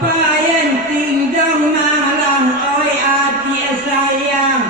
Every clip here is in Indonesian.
payen tinggal malang oi ati sayang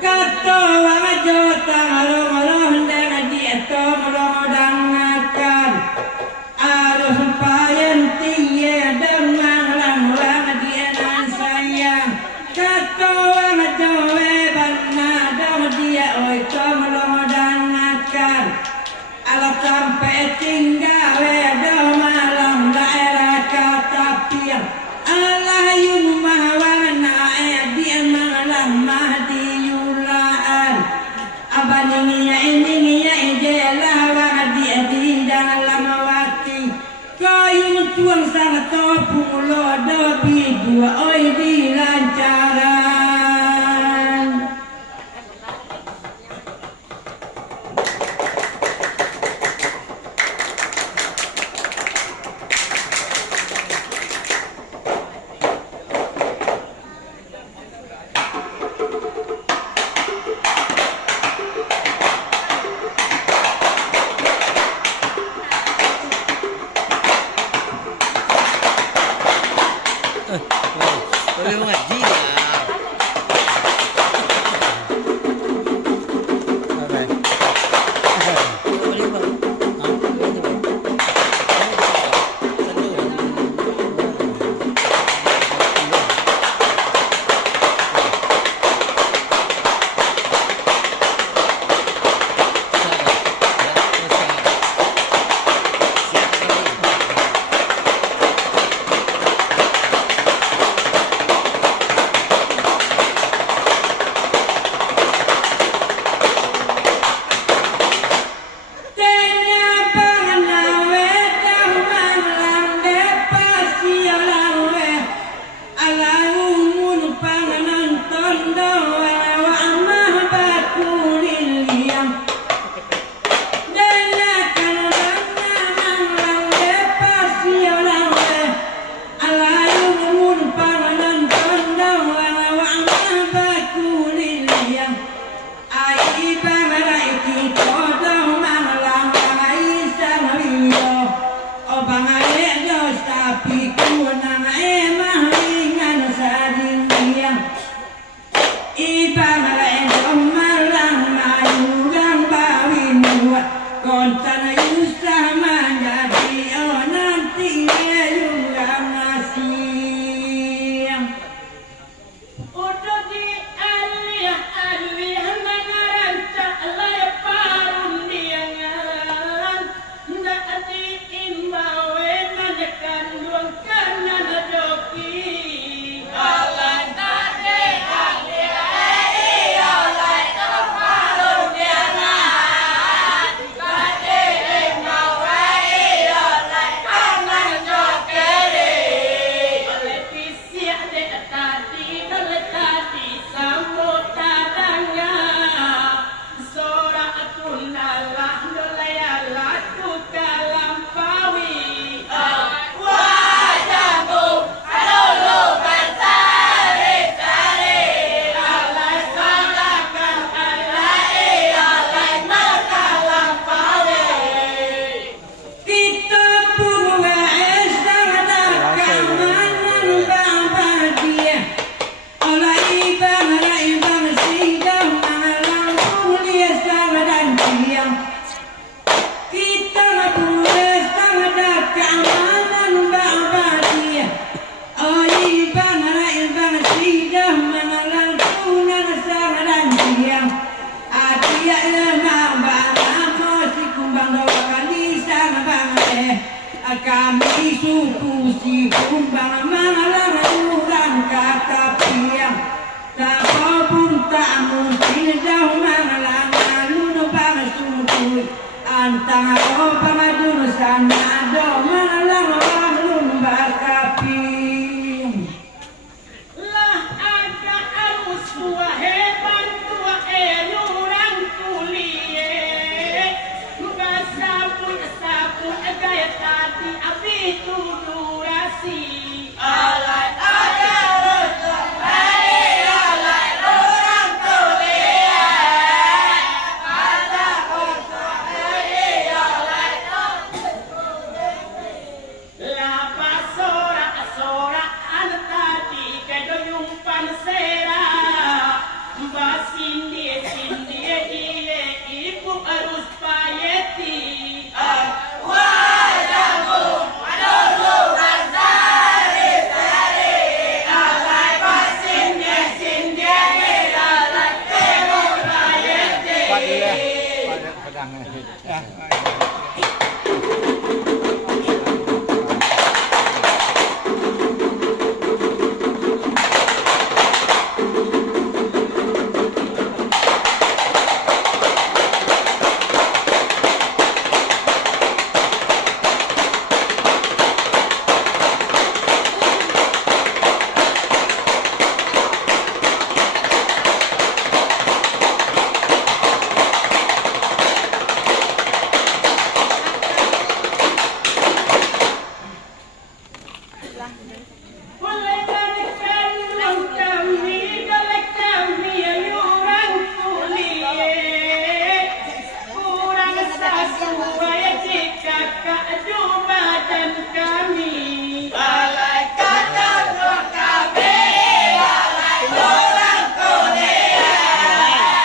kato wajo tangalong di etong rodangakan arus payen tinggal malang di enan sayang kato wajo banna dia oi tong rodangakan alat sampai tinggal malang daerah Katapian alayun mahawana dia malang mahdiulaan abaningiya iningiya ijelawa dia di dalam wati kayung tuang sang topung lodo bidua oi dilancaran. Boleh ngaji ya. Kami suku si kumbang malang urang Katapian tak pun tak mungkin jauh malang alun bang suku antara bang sana do malang alun bakapian lah ada arus tua hebat tua urang kuliah muka sapu gaya tadi api tu durasi alai ada rojak alai orang kuliah ada rojak alai lapa sora Oleh kan dong kami galak kami orang kuliah kurang sesuai jika kado badan kami balai kata dong kami balai orang kuliah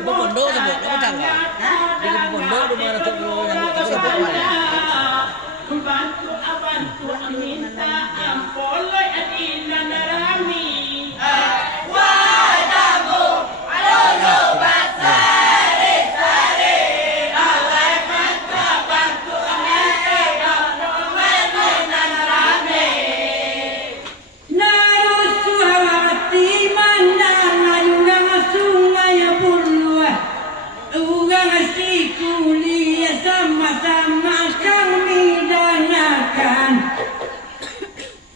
Bondo sebut, apa tangga? Di Bondo di mana tuh yang sebut mana? Bantu abantu minta ampoloi adina narami wadamu alolo basare sare alai bantu abantu minta ampoloi narami Narusuhawati mandana yungang sungai bulua ugang sikulia sama-sama kami danakan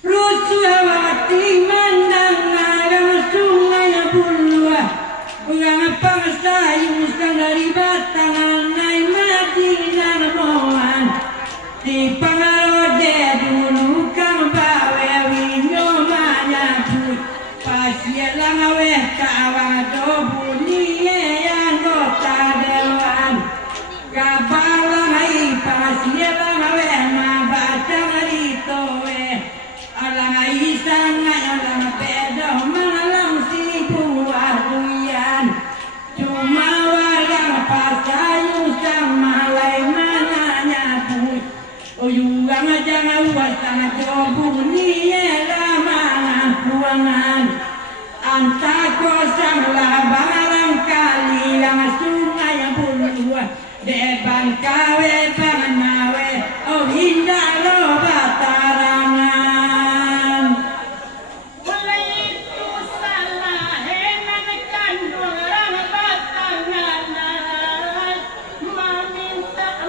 Rusuhawati mandana sungai bulua ugang pangsayung dari batangan nai madinan mohan di pangarode dulu kang bawe winyo manyabu pasia langawe kawado bunyi yang kota dewan kabalang hai pasia langawe mabacang ritowe alang hai sangai alang pedo malang si buah duyan cuma walang pasayung sama lai mananya bu uyuang jangan wasang jobung ni lamangan buangan anta kosang labalang kali yang sungai yang bulu depan kawe pangnawe oh indah lo batarangan mulai itu salah menekan orang batangan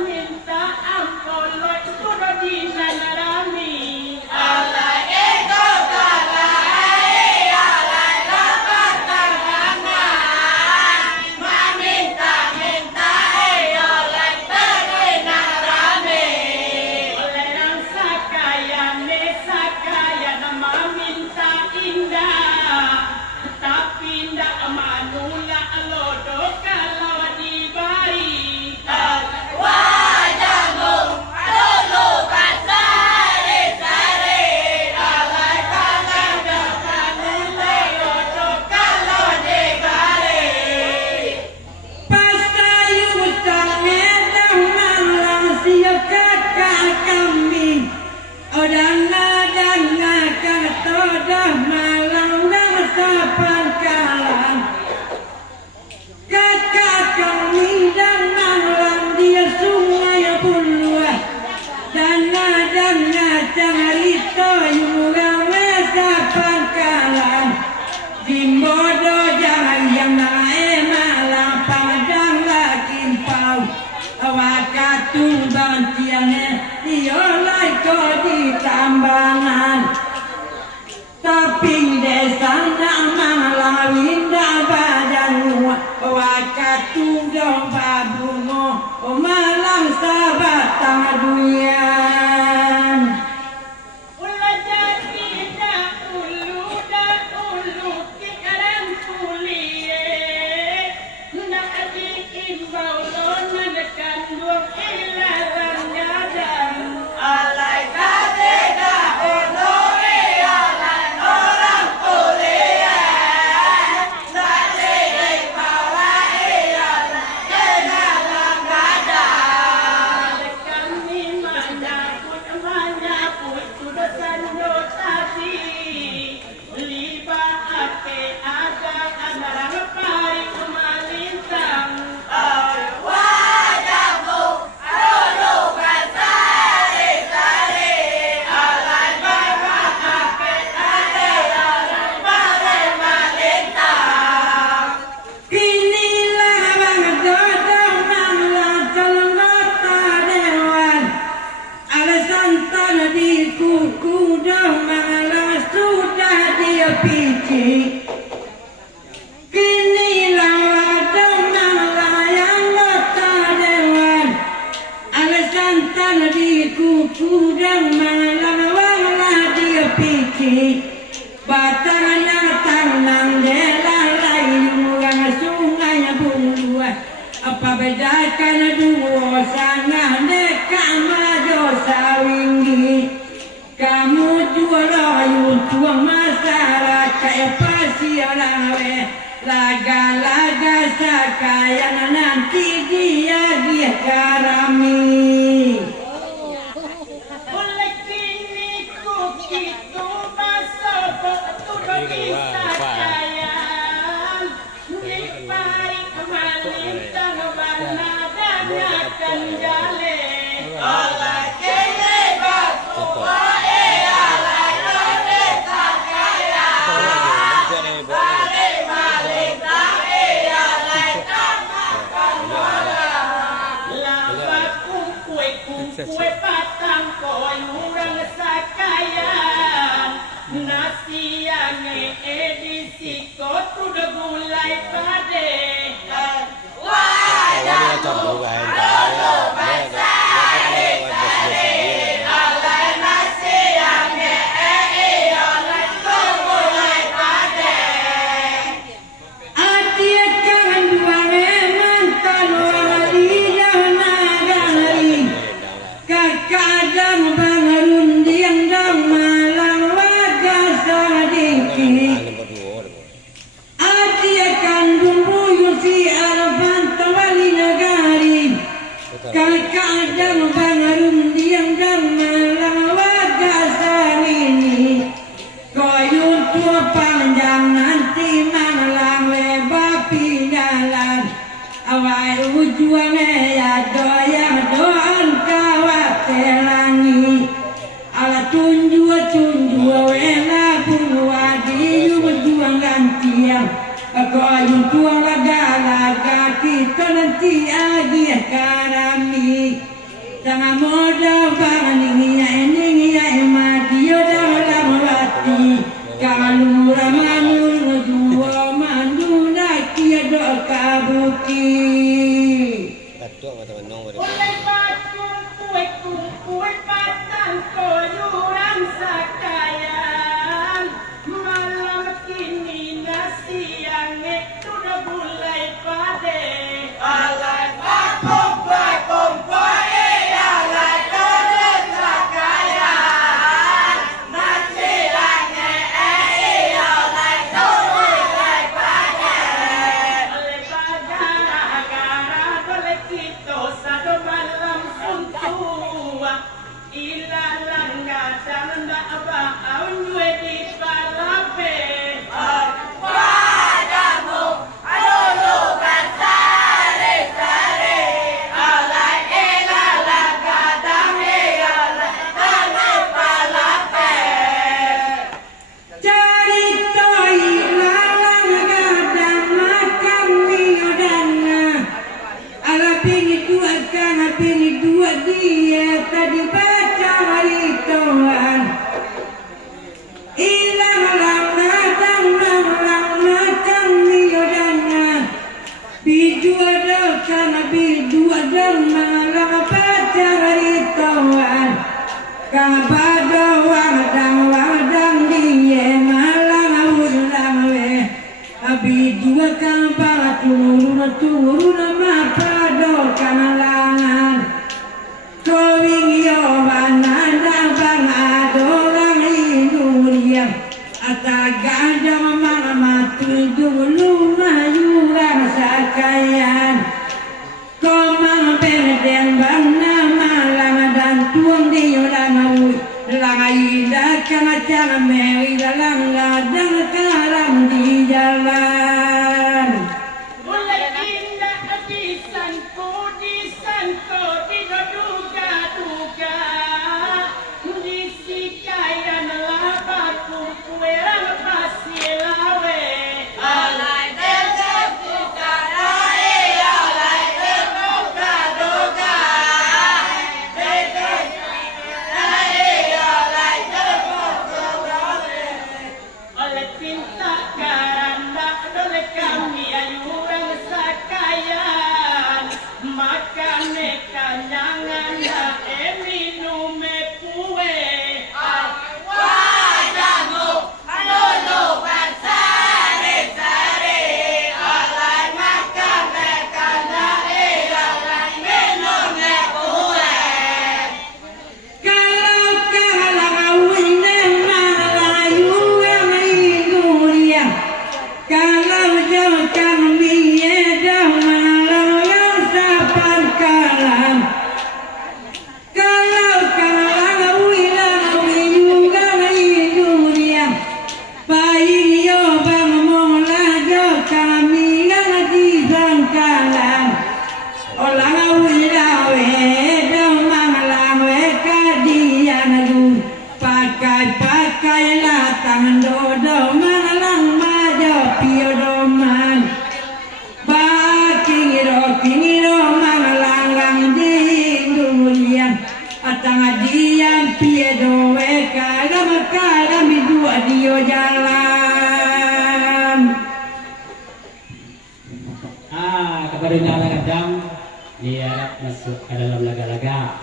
minta ampoloi sudah di narami alai ego kalai alai batangan minta oleh narami oleh yang sakaya nama minta indah tapi ndak manula lodo kalau dibari wajahmu alolo basare sare alai tangan depan lodo kalau dibari pasayung sangedang malang siap kakak kami odang-adang katodah malang dan sapan kalang kakak kami dan malang dia sungai bulua dan cangarito yurang sapan kalang Jimbodo jangan yang nae malang padang lakin pau awakatung bantiane diolai ko di tambangan tapi desa malang winda badan awakatung dong babungo malang sabat tangaduyan ulah jadi ulu kikaran kuliah nak diimbau lon menekan dua ilaran gadang alai kate ulu alai orang kuliah nak diimbau ilaran gadang kami mana dakan duo sanah deka majo sawinggi kamu jual tuang masyarakat pasialawe laga-laga sakayana nanti dia karami oleh kini ku gitu masuk tu bisa sayang nilai kemarin tanggana dan akan jale oleh kini batu kue patang koyurang sakayan nasi yang edisi kotu udah mulai pade wah ada coba nasi yang mulai pade atiakan dua mantan wadiah nagari kakadang bangun diang dang malang waga sadiki atiakan bumbu yusi alban tawali nagari kakadang bangun diang dang malang waga sadiki koyun tua panjang nanti malang lebar pinggalan awai ujuang ya doyang doan kawat telangi ala tunjua wela pungwa diu berjuang gantiang koyun tua laga kita nanti agi karami tengah modal bangani ya emadio dalam hati kalau ramanu dua mandu laki do kabuki oleh batu kue patang koyurang sakayan malam kini nasi yang itu udah mulai pade alai bakom alai koyurang sakayan nasi yang alai mulai pade oleh bagara boleh kita satu malam suntua ilalang gadang ndak baau nyue di palape padamu alulu kasare sare alai ilalang gadang alai palape cerita ilalang gadang makam miodana ala pini dua dia tadi baca hari Tuhan ilang gadang makam miodana bidua dan malang baca hari Tuhan kabado wadang dia malang ulang we abi dua kabala turun mapado kanalangan kowing yowana bang adorang inuria ataganda mga matu dulu mayurang sakayan komang berdeng bang malang dan tuang diorang langai dakang acang meri dalang ladang karang di jalan mulai indah disanko diduga disikayan labaku kuerang pasilawe alai terduga alai terduga oleh pinta karanda oleh kami ayuran sakayan maka neka Olang awilawe domang lawe kadian du pakai latang dodo malang majo pio doman kingiro mangalanggang ding dumulian atang adian pie dowe kalam dua dio jalan. Kepada Nala Kadam dia masuk ke dalam laga-laga.